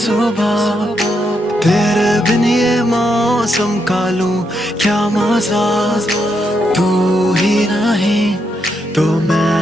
सुबह, तेरे बिन ये मौसम का लूं क्या मजा। तू ही नहीं तो मैं